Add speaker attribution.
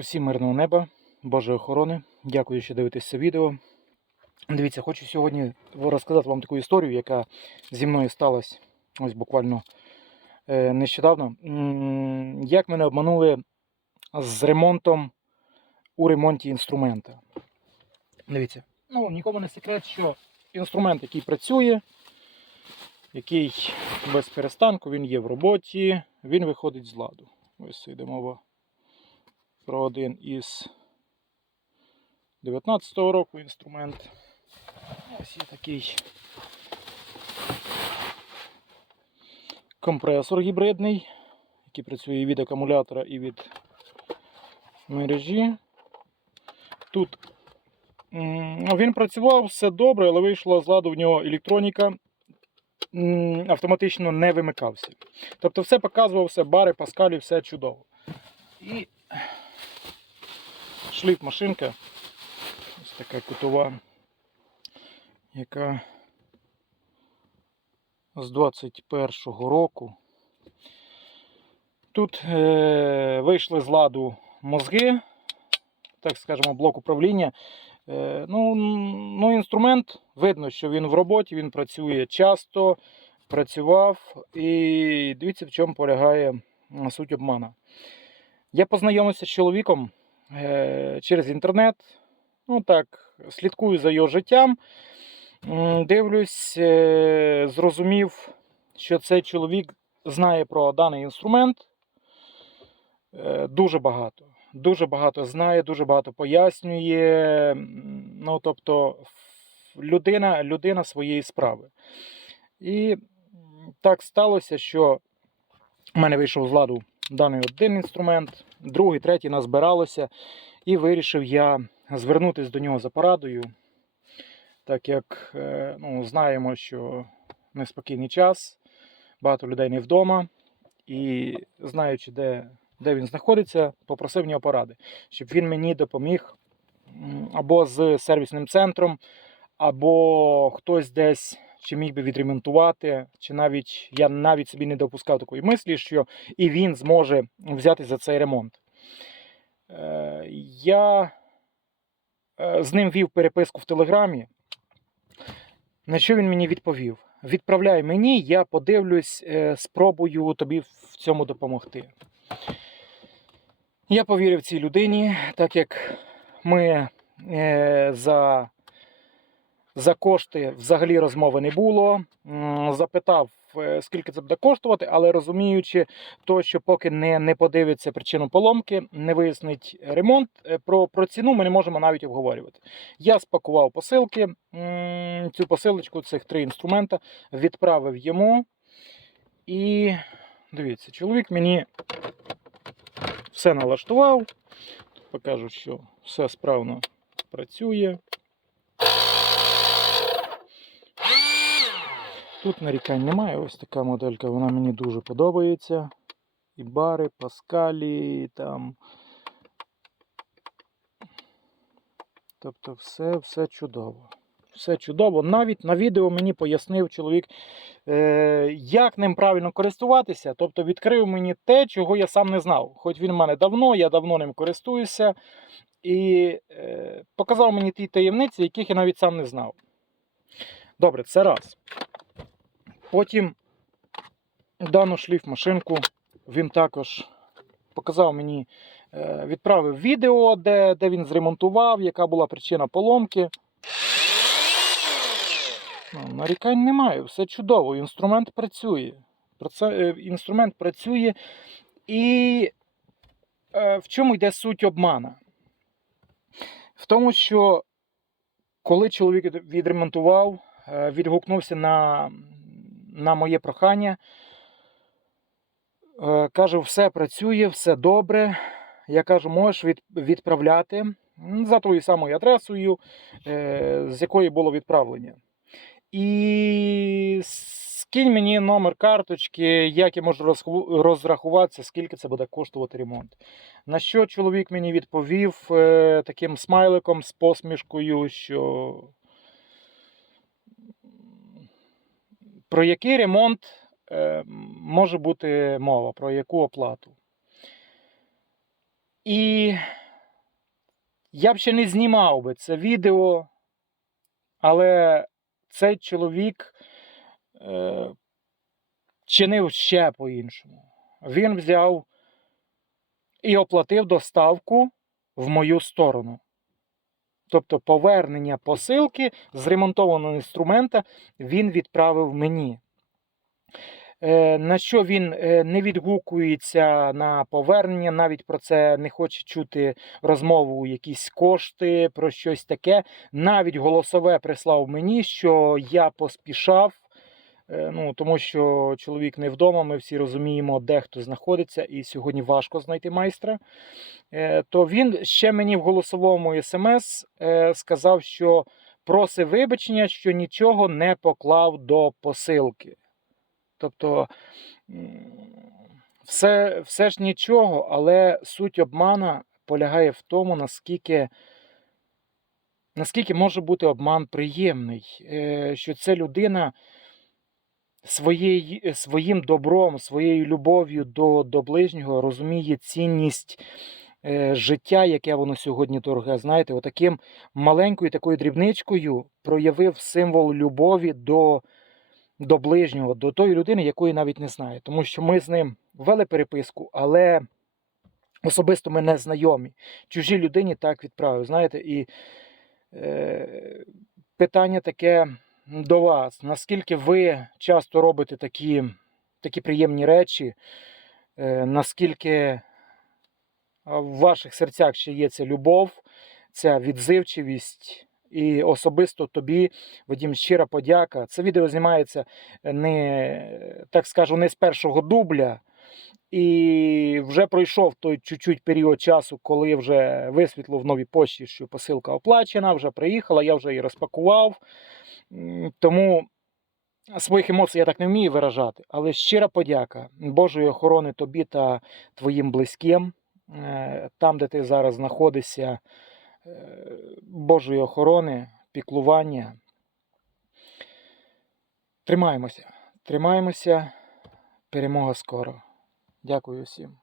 Speaker 1: Усім мирного неба, Божої охорони. Дякую, що дивитесь це відео. Дивіться, хочу сьогодні розказати вам таку історію, яка зі мною сталася ось буквально е, нещодавно. Як мене обманули з ремонтом у ремонті інструмента. Дивіться, ну нікому не секрет, що інструмент, який працює, який без перестанку, він є в роботі, він виходить з ладу. Ось йде мова про один із 19-го року інструмент. Ось є такий компресор гібридний, який працює від акумулятора, і від мережі. Тут він працював все добре, але вийшла з ладу в нього електроніка. Автоматично не вимикався. Тобто все показував, все бари, паскалі, все чудово. І шліф машинка. Ось така кутова, яка з 21-го року. Тут е, вийшли з ладу мозги, так скажемо, блок управління. Е, ну, ну, інструмент видно, що він в роботі, він працює часто, працював. І дивіться, в чому полягає суть обмана. Я познайомився з чоловіком через інтернет. Ну так, слідкую за його життям. Дивлюсь, е, зрозумів, що цей чоловік знає про даний інструмент. Е, Дуже багато. Дуже багато знає, дуже багато пояснює. Ну, тобто, людина, людина своєї справи. І так сталося, що в мене вийшов з ладу даний один інструмент, другий, третій назбиралося, і вирішив я звернутися до нього за порадою, так як е, ну, знаємо, що неспокійний час, багато людей не вдома, і знаючи, де, де він знаходиться, попросив нього поради, щоб він мені допоміг або з сервісним центром, або хтось десь чи міг би відремонтувати, чи навіть я навіть собі не допускав такої мислі, що і він зможе взяти за цей ремонт. Е, Я е, з ним вів переписку в Телеграмі. На що він мені відповів? Відправляй мені, я подивлюсь, е, спробую тобі в цьому допомогти. Я повірив цій людині, так як ми за, за кошти взагалі розмови не було. Запитав, е, скільки це буде коштувати, але розуміючи, то, що поки не, не подивиться причину поломки, не вияснить ремонт, е, про, про ціну ми не можемо навіть обговорювати. Я спакував посилки, цю посилочку, цих три інструмента, відправив йому. І дивіться, чоловік мені все налаштував. Покажу, що все справно працює. Тут нарікань немає. Ось така моделька, вона мені дуже подобається. І бари, паскалі, там. Тобто все, все чудово. Все чудово. Навіть на відео мені пояснив чоловік, е, як ним правильно користуватися. Тобто відкрив мені те, чого я сам не знав. Хоч він в мене давно, я давно ним користуюся. І е, показав мені ті таємниці, яких я навіть сам не знав. Добре, це раз. Потім дану шліф-машинку він також показав мені, е, відправив відео, де, де він зремонтував, яка була причина поломки. Ну, нарікань немає, все чудово. Інструмент працює. Е, Інструмент працює. І е, в чому йде суть обмана? В тому, що коли чоловік відремонтував, відгукнувся на, на моє прохання, е, каже, все працює, все добре. Я кажу, можеш відправляти за тою самою адресою, е, з якої було відправлення. І скинь мені номер карточки, як я можу розрахуватися, скільки це буде коштувати ремонт. На що чоловік мені відповів е, таким смайликом з посмішкою, що про який ремонт е, може бути мова, про яку оплату. І я б ще не знімав би це відео, але цей чоловік е, чинив ще по-іншому. Він взяв і оплатив доставку в мою сторону. Тобто повернення посилки з ремонтованого інструмента він відправив мені. Е, На що він е, не відгукується на повернення, навіть про це не хоче чути розмову, якісь кошти, про щось таке. Навіть голосове прислав мені, що я поспішав, ну, тому що чоловік не вдома, ми всі розуміємо, де хто знаходиться, і сьогодні важко знайти майстра. Е, То він ще мені в голосовому смс е, сказав, що просить вибачення, що нічого не поклав до посилки. Тобто все, все ж нічого, але суть обмана полягає в тому, наскільки, наскільки може бути обман приємний, Е, що це людина своєю, своїм добром, своєю любов'ю до, до ближнього розуміє цінність е, життя, яке воно сьогодні дороге. Знаєте, отаким маленькою такою дрібничкою проявив символ любові до до ближнього, до тої людини, якої навіть не знає. Тому що ми з ним вели переписку, але особисто ми не знайомі. Чужій людині так відправив. Знаєте, і е, питання таке до вас: наскільки ви часто робите такі, такі приємні речі, е, наскільки в ваших серцях ще є ця любов, ця відзивчивість. І особисто тобі, Вадім, щира подяка. Це відео знімається не, так скажу, не з першого дубля. І вже пройшов той чуть-чуть період часу, коли вже висвітло в новій пошті, що посилка оплачена, вже приїхала, я вже її розпакував. Тому своїх емоцій я так не вмію виражати. Але щира подяка Божої охорони тобі та твоїм близьким, Е, там, де ти зараз знаходишся. е, Божої охорони, піклування. Тримаємося. Тримаємося. Перемога скоро. Дякую всім.